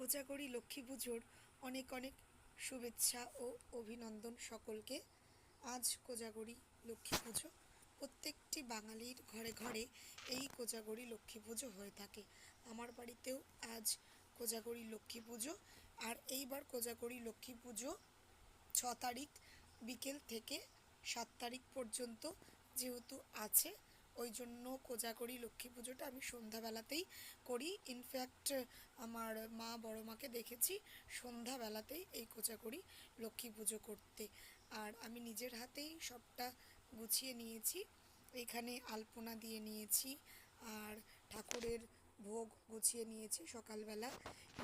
কোজাগরি লক্ষ্মী পুজোর অনেক অনেক শুভেচ্ছা ও অভিনন্দন সকলকে। আজ কোজাগরি লক্ষ্মী পুজো। প্রত্যেকটি বাঙালির ঘরে ঘরে এই কোজাগরি লক্ষ্মী পুজো হয়ে থাকে। আমার বাড়িতেও আজ কোজাগরি লক্ষ্মী পুজো আর এইবার কোজাগরি লক্ষ্মী পুজো ছ তারিখ বিকেল থেকে সাত তারিখ পর্যন্ত যেহেতু আছে ওই জন্য কোজাগরি লক্ষ্মী পুজোটা আমি সন্ধ্যাবেলাতেই করি। ইনফ্যাক্ট আমার মা বড় মাকে দেখেছি সন্ধ্যাবেলাতেই এই কোজাগরি লক্ষ্মী পুজো করতে। আর আমি নিজের হাতেই সবটা গুছিয়ে নিয়েছি। এখানে আলপনা দিয়ে নিয়েছি আর ঠাকুরের ভোগ গুছিয়ে নিয়েছি সকালবেলা।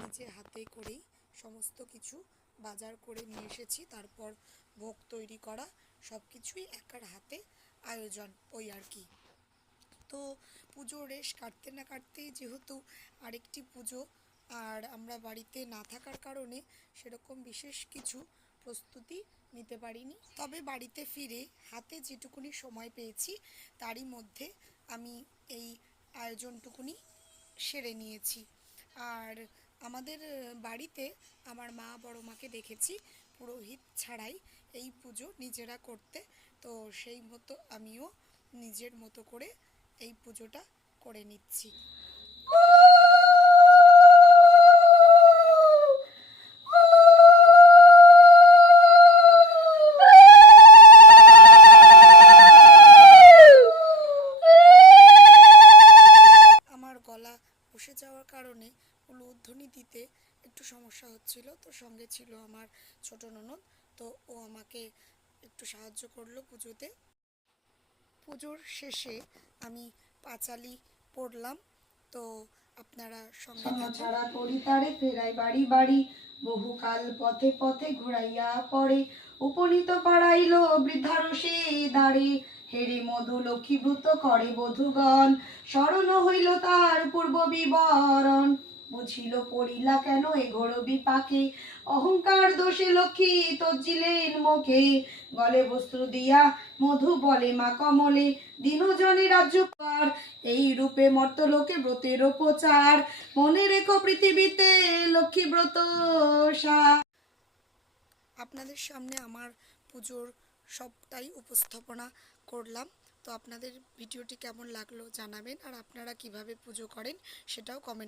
নিজে হাতে করেই সমস্ত কিছু বাজার করে নিয়ে এসেছি। তারপর ভোগ তৈরি করা সব কিছুই একার হাতে আয়োজন, ওই আর কি। তো পুজো রেশ কাটতে না কাটতেই যেহেতু আরেকটি পুজো, আর আমরা বাড়িতে না থাকার কারণে সেরকম বিশেষ কিছু প্রস্তুতি নিতে পারিনি। তবে বাড়িতে ফিরে হাতে যেটুকুনি সময় পেয়েছি, তারই মধ্যে আমি এই আয়োজনটুকুনি সেরে নিয়েছি। আর আমাদের বাড়িতে আমার মা বড় মাকে দেখেছি, পুরোহিত ছাড়াই এই পুজো নিজেরা করতে। তো সেই মতো আমিও নিজের মতো করে এই পুজোটা করে নিচ্ছি। আমার গলা বসে যাওয়ার কারণে উলুধ্বনি দিতে একটু সমস্যা হচ্ছিল, তো সঙ্গে ছিল আমার ছোট ননদ, তো ও আমাকে একটু সাহায্য করল পুজোতে। পুজোর শেষে আমি পাঁচালি পড়লাম। তো আপনারা সঙ্গে ছাড়া করি তারে ফেরাই বাড়ি বাড়ি, বহুকাল পথে পথে ঘুরাইয়া পড়ে। উপনীত পাড়াইল বৃদ্ধার সে দাঁড়ে হেরে মধু লক্ষ্মীভূত করে বধুগণ। স্মরণ হইল তার পূর্ব বিবরণ। বুঝিল পড়িলা কেন এ ঘোর বিপাকে অহংকার দোষে লক্ষ্মী তজ্জিলেন মুখে। গলে বস্ত্র দিয়া মধু বলে মা কমলে। দিনজনে রাজ্য পার এই রূপে মর্তলোকে ব্রতের প্রচার মনে রেখো পৃথিবীতে লক্ষ্মী ব্রত আপনাদের সামনে আমার পুজোর সবটাই উপস্থাপনা করলাম। তো আপনাদের ভিডিওটি কেমন লাগল জানাবেন, আর আপনারা কীভাবে পুজো করেন সেটাও কমেন্ট